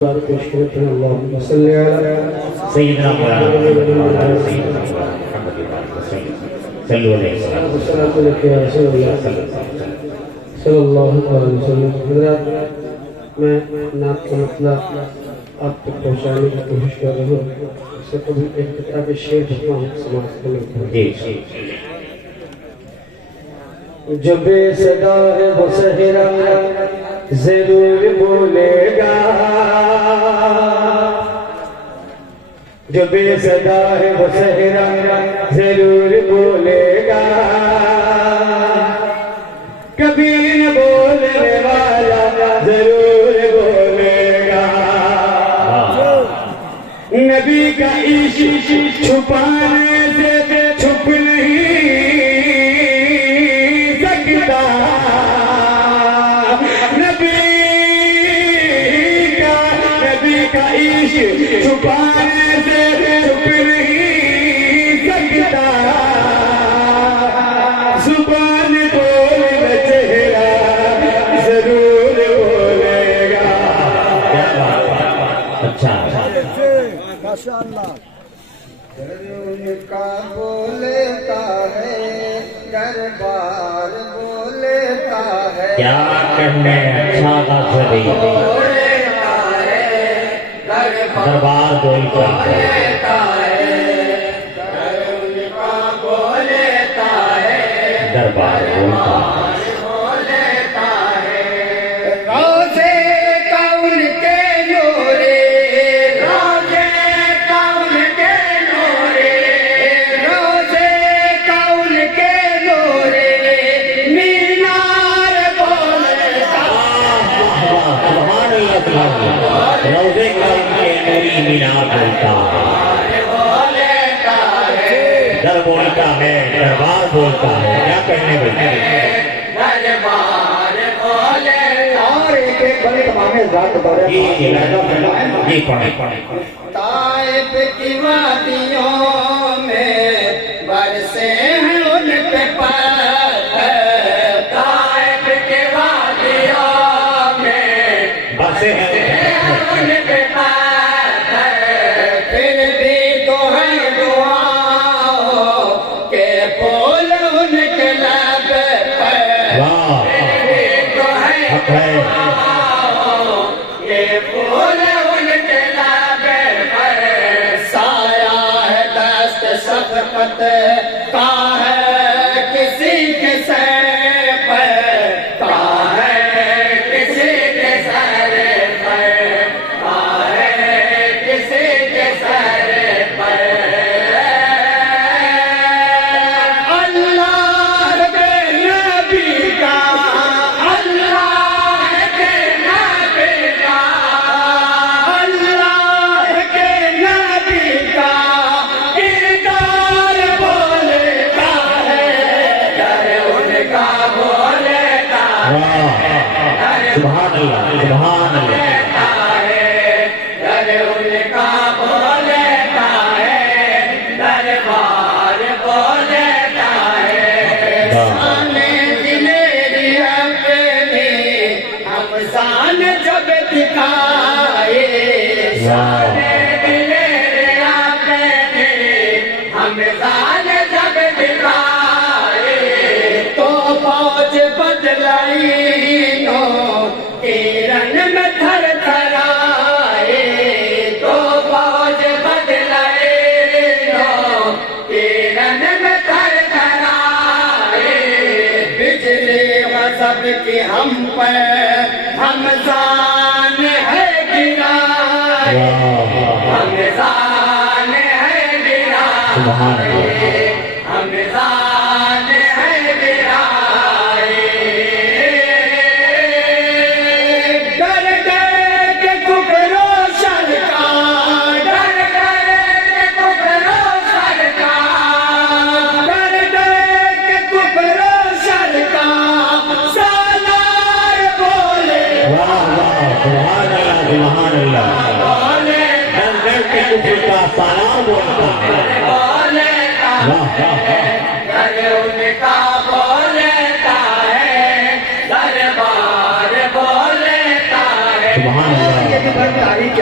اللهم صل على سيدنا مولانا سيدنا محمد صلوا علیہ وسلم والصلاة لك يا رسول اللہ صلی اللہ علیہ وسلم. حضرات، میں نعت کا مطلب آپ تک پہنچانے کی کوشش کر رہا ہوں. اس سے قبل ایک کتاب شعر پڑھتا ہوں سماعت کرنے جی. جو بے صدا ہے وہ صحرا ضرور بولے گا، جو بے صدا ہے وہ صحرا ضرور بولے گا، کبھی نہ بولنے والا ضرور بولے گا. نبی کا عشق چھپانے سے چھپ نہیں سکتا، نبی کا عشق چھپانے سے چھپ نہیں سکتا. زبان بولے چہرہ ضرور بولے گا. اچھا ماشاءاللہ. ان کا بولتا ہے دربار بولتا ہے، کیا کہنے اچھا غزلی دربار بولتا ہے. دربار بولتا ہے. روزے کا ان کے نوری مینار بولتا ہے، در بولتا ہے، دربار بولتا ہے. کیا کہنے بھائی؟ اور ایک بڑے تمام ذات بارے جی پڑھیں. طائف کی وادیوں میں برسے ہیں ان پہ پتھر، طائف کی وادیوں میں برسے ہیں ان پہ پتھر، پھر بھی تو ہے دعاؤں کے پھول ان کے لب پر. واہ حق ہے. یہ پھول ان کے لب پر، سایہ ہے دست شفقت کا ہے کسی کے سر پر، کا ہے کسی کے سر پر، کا ہے کسی کے سر پر. اللہ کے نبی کا، اللہ کے نبی کا، اللہ کے نبی کا کردار بولتا ہے، در ان کا بولتا ہے، سبحان اللہ سبحان اللہ. در ان کا بولتا ہے، دربار بولتا ہے. سانے دلیری اپنی ہمسان جب دکھائے، سانے دلیری اپنی ہمسان جب دکھائے، تو فوج بدلائی نو تیرن میں تھر تھر آئے، تو فوج بدلائی نو تیرن میں تھر تھر آئے. بجلی غضب کی ہم پر ہمزان ہے گرائے، ہمزان ہے سبحان گرائے، اللہ. ہمزان ہے گرائے. ڈر ڈر کے کفرو شر کا، ڈر ڈر کے کفرو شر کا، ڈر ڈر کے کفرو شر کا سالار بولے، سبحان اللہ سبحان اللہ. در در کے کفر کا سالار بولتا ہے. واہ در ان کا بولتا ہے، دربار بولتا ہے. سبحان اللہ. یہ بھی بڑی تاریخ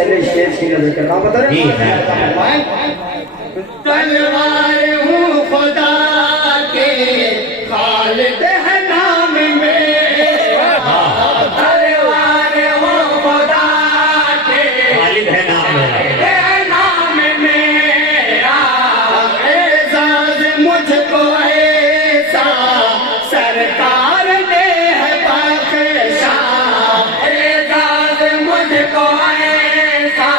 پہلے اسٹیج کی نظر کرنا بتا رہے جی ہے تلوار ہوں خدا کے خالد ہے نام میرا تلوار ہوں خدا کے خالد ہے نام میرا ہے نام میرا اعزاز مجھ کو ایسا سرکار نے ہے بخشا اعزاز مجھ کو ایسا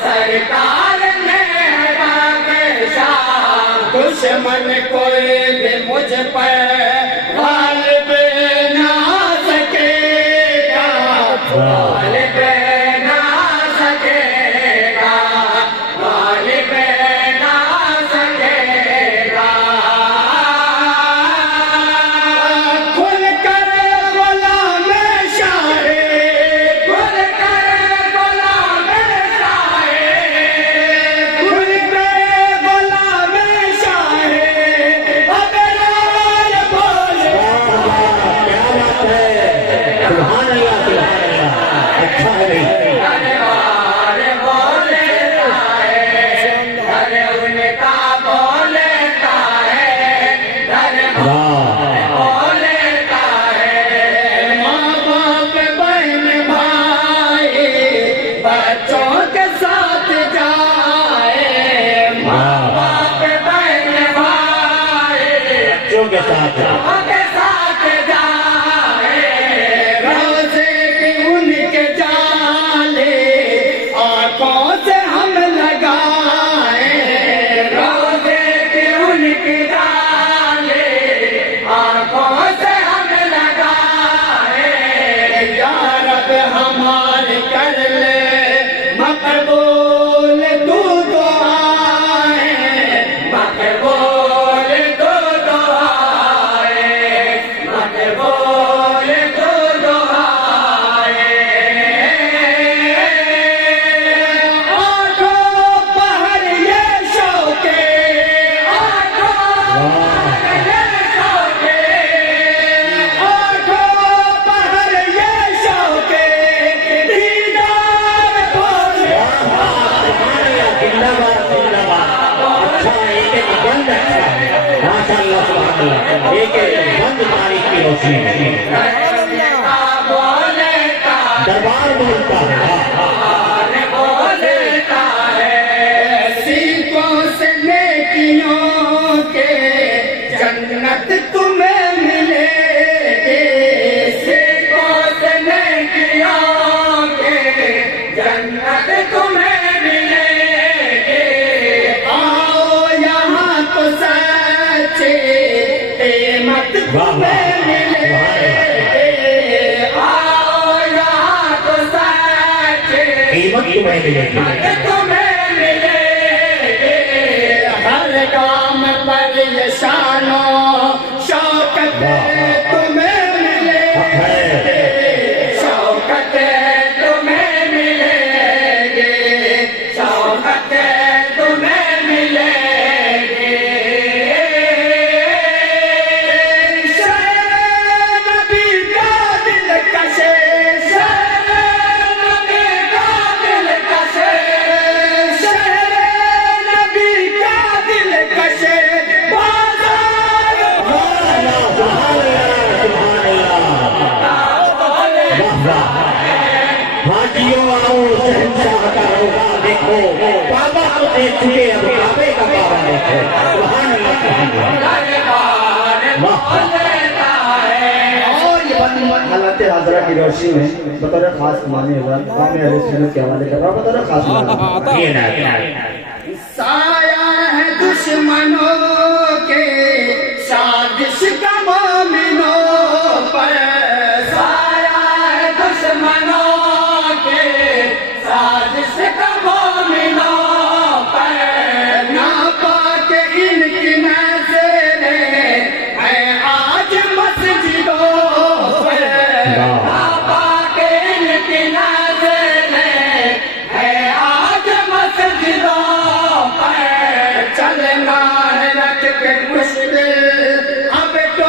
سرکار نے ہے بخشا دشمن کوئی بھی مجھ پر غالب نہ سکے گا غالب نہ سکے گا غالب نہ سکے گا کھل کر غلام شاہ کھل کر غلام شاہ کھل کر غلام شاہ ابرار بولے کیا بات ہے سبحان اللہ سبحان اللہ اچھا ہے بھائی دربار بولتا ہے در ان کا بولتا ہے دربار بولتا ہے ماں باپ بہن بھائی بچوں کے ساتھ جائے ماں باپ بہن بھائی بچوں کے ساتھ کے ساتھ جائے روزے کی ان کے جالے آنکھوں سے ہم لگائے روزے کی ان کے جالے آنکھوں سے ہم لگائے یا رب ہمارے کر لے مقبول تو دعائیں مقبول تو دعائیں مقبول تو دعائیں آنکھوں پر یہ شوقے آنکھوں پر یہ شوقے آنکھوں پر یہ شوقے دیدار بولے زندہ باد زندہ باد اچھا ایک ایک بند اچھا ہے ماشاء اللہ سبحان اللہ ایک ایک بند تاریخ کی روشنی ہے دربار بولتا ہے بولتا ہے سیکھوں سے نیکیوں کے جنت تمہیں ملے گی سیکھوں سے نیکیوں کے جنت تمہیں ملے گی آؤ یہاں تو سچے قیمت تمہیں ملے گی آؤ یہاں تو سچے قیمت تمہیں ملے گی تمہیں ملے گی ہر کام پر یہ شان و شوکت تمہیں ملے گی شوکت تمہیں ملے گی شوکت تمہیں ملے گی شہر نبی کا دل کشے شہر نبی کا دل کشے شہر نبی کا دل کشے بازار سبحان اللہ حاجیوں آؤ شہنشاہ کا روزہ دیکھو بابا کو دیکھ چکے اب کعبے کا بابا دیکھو سبحان اللہ سبحان اللہ اور یہ بات حالات حاضرہ کی روشنی میں بطور خاص معنی حضرات قوم اہل سنت کے حوالے کر رہا ہوں بطور خاص معنی یہ نہ سایہ ہے دشمنوں کے سازش کا مومنوں پر سایہ ہے دشمنوں کے سازش کا مومنوں پر ناپاک ان کی نظریں ہے آج مسجدوں پر ناپاک ان کی نظریں ہے آج مسجدوں پر چلنا ہے رکھ کے مشکل اب تو